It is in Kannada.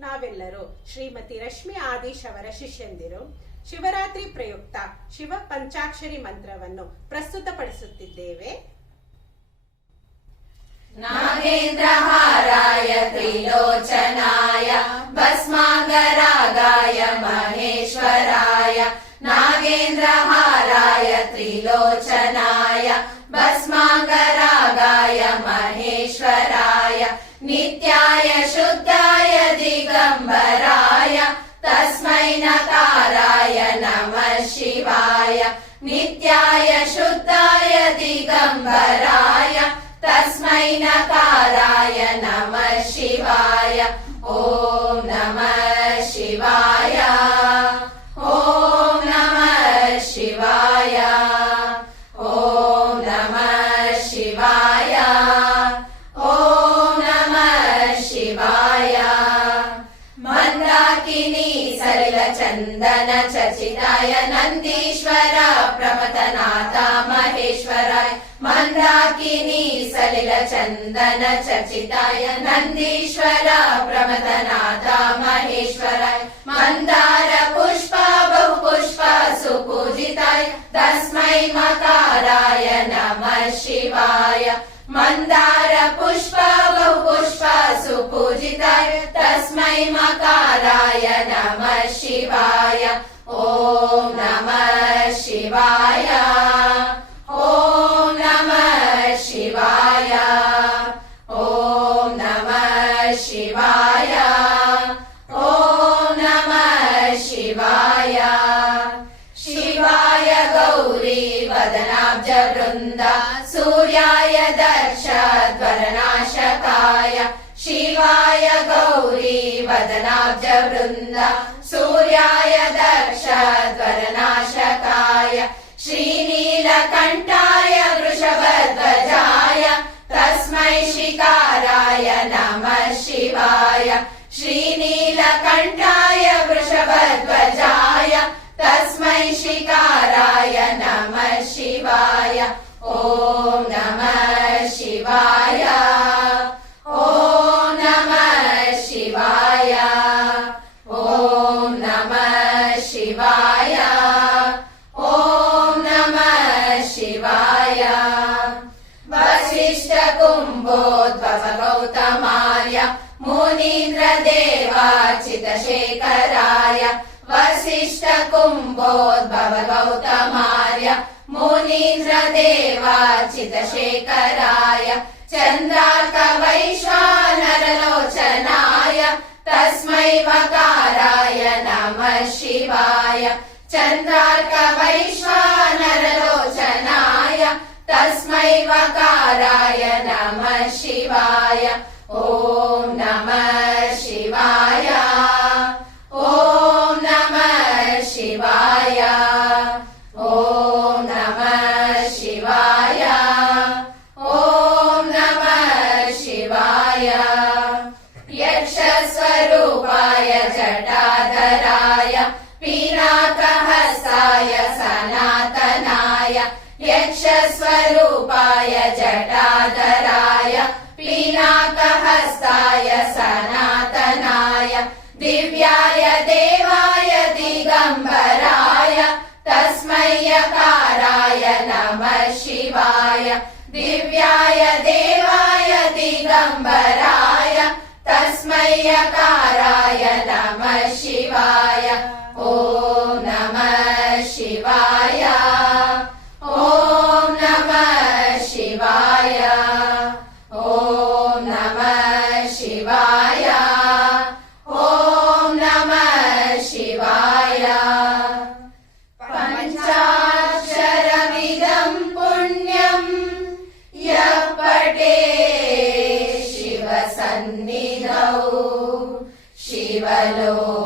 ನಾವೆಲ್ಲರೂ ಶ್ರೀಮತಿ ರಶ್ಮಿ ಆದೀಶ್ ಅವರ ಶಿಷ್ಯಂದಿರು ಶಿವರಾತ್ರಿ ಪ್ರಯುಕ್ತ ಶಿವ ಪಂಚಾಕ್ಷರಿ ಮಂತ್ರವನ್ನು ಪ್ರಸ್ತುತಪಡಿಸುತ್ತಿದ್ದೇವೆ. ನಾಗೇಂದ್ರಹಾರಾಯ ತ್ರಿಲೋಚನಾಯ ಭಸ್ಮಾಂಗರಾಗಾಯ ಮಹೇಶ್ವರಾಯ ನಾಗೇಂದ್ರಹಾರಾಯ ತ್ರಿಲೋಚನಾಯ ಭಸ್ಮಾಂಗರಾಗಾಯ ಮಹೇಶ್ವರಾಯ ನಿತ್ಯಾಯ ಶುದ್ಧಾಯ ದಿಗಂಬರಾಯ ತಸ್ಮೈ ನಕಾರಾಯ ನಮಃ ಶಿವಾಯ ನಿತ್ಯಾಯ ಶುದ್ಧಾಯ ದಿಗಂಬರಾಯ ತಸ್ಮೈ ನಕಾರಾಯ ನಮಃ ಶಿವಾಯ. ಓಂ ನಮಃ ಶಿವಾಯ. ಓಂ ನಮಃ ಶಿವಾಯ. ಓಂ ನಮಃ ಶಿವಾಯ. ಓಂ ನಮಃ ಶಿವಾಯ. ಮಂದಾಕಿನಿ ಸಲಿಲ ಚಂದನ ಚರ್ಚಿತಾಯ ನಂದೀಶ್ವರ ಪ್ರಮಥನಾಥ ಮಹೇಶ್ವರಾಯ ಮಂದಾಕಿನಿ ಸಲಿಲ ಚಂದನ ಚರ್ಚಿತಾಯ ನಂದೀಶ್ವರ ಪ್ರಮಥನಾಥ ಮಹೇಶ್ವರಾಯ ಮಂದಾರ ಪುಷ್ಪ ಬಹು ಪುಷ್ಪ ಸುಪೂಜಿತಾಯ ತಸ್ಮೈ ಮಕಾರಾಯ ನಮಃ ಶಿವಾಯ ಮಂದಾರ ಪುಷ್ಪ ಬಹು ಪುಷ್ಪ ಸುಪೂಜಿತಾಯ ತಸ್ಮೈ ಮಕಾರಾಯ ನಮಃ ಶಿವಾಯ. ಓಂ ನಮಃ ಶಿವಾಯ. ಓಂ ನಮಃ ಶಿವಾಯ. ಓಂ ನಮಃ ಶಿವಾಯ. ಓಂ ನಮಃ ಶಿವಾಯ. ಶಿವಾಯ ಗೌರಿ ವದನಾಬ್ಜ ವೃಂದ ಸೂರ್ಯಾಯ ದಕ್ಷ ಧ್ವರನಾಶಕಾಯ ಶಿವಾಯ ಗೌರಿ ವದನಾಬ್ಜ ವೃಂದ ಸೂರ್ಯಾಯ ದಕ್ಷ ಧ್ವರನಾಶಕಾಯ ಶ್ರೀನೀಲಕಂಠಾಯ ವೃಷಭಧ್ವಜಾಯ ತಸ್ಮೈ ಶಿಕಾರಾಯ ನಮಃ ಶಿವಾಯ ಶ್ರೀನೀಲಕಂಠಾಯ ವೃಷಭಧ್ವಜಾಯ ತಸ್ಮೈ ಶಿಕಾರಾಯ ನಮಃ ಶಿವಾಯ. ಓಂ ನಮಃ ಶಿವಾಯ. ಓಂ ನಮಃ ಶಿವಾಯ. ಓಂ ನಮಃ ಶಿವಾಯ. ಓಂ ನಮಃ ಶಿವಾಯ. ವಸಿಷ್ಠ ಕುಂಭೋದ್ಭವ ಗೌತಮಾರ್ಯ ಮುನೀಂದ್ರ ದೇವಾರ್ಚಿತ ಶೇಖರಾಯ ವಸಿಷ್ಠ ಕುಂಭೋದ್ಭವ ಗೌತಮಾರ್ಯ ಮುನೀಂದ್ರ ದೇವಾರ್ಚಿತ ಶೇಖರಾಯ ಚಂದ್ರಾರ್ಕ ವೈಶ್ವಾನರಲೋಚನಾಯ ತಸ್ಮೈ ವಕಾರಾಯ ನಮಃ ಶಿವಾಯ ಚಂದ್ರಾರ್ಕ ವೈಶ್ವಾನರಲೋಚನಾಯ ತಸ್ಮೈ ವಕಾರಾಯ ನಮಃ ಶಿವಾಯ. ಓಂ ನಮಃ ಶಿವಾಯ. ಓಂ ನಮಃ ಶಿವಾಯ. ಓಂ ನಮಃ ಶಿವಾಯ. ಓಂ ನಮಃ ಶಿವಾಯ. ಯಕ್ಷ ಸ್ವರೂಪಾಯ ಜಟಾಧರಾಯ ಪಿನಾಕಹಸ್ತಾಯ ಸನಾತನಾಯ ಯಕ್ಷ ಸ್ವರೂಪಾಯ ಜಟಾಧರಾಯ ಪಿನಾಕಹಸ್ತಾಯ ಸನಾತನಾಯ ದಿವ್ಯಾಯ ದೇವಾಯ ದಿಗಂಬರಾಯ ತಸ್ಮೈ ಯಕಾರಾಯ ನಮಃ ಶಿವಾಯ ದಿವ್ಯಾಯ ದೇವಾಯ ದಿಗಂಬರಾಯ ತಸ್ಮೈ ಯಕಾರಾಯ ನಮಃ ಶಿವಾಯ. ಓಂ ನಮಃ ಶಿವಾಯ. ಓಂ ನಮಃ ಶಿವಾಯ. ಓಂ ನಮಃ ಶಿವಾಯ. ಓಂ ನಮಃ ಶಿವಾಯ. ಪಂಚಾಕ್ಷರಮಿದಂ ಪುಣ್ಯಂ ಯಃ ಪಠೇತ್ ಶಿವ ಸನ್ನಿಧೌ ಶಿವಲೋಕ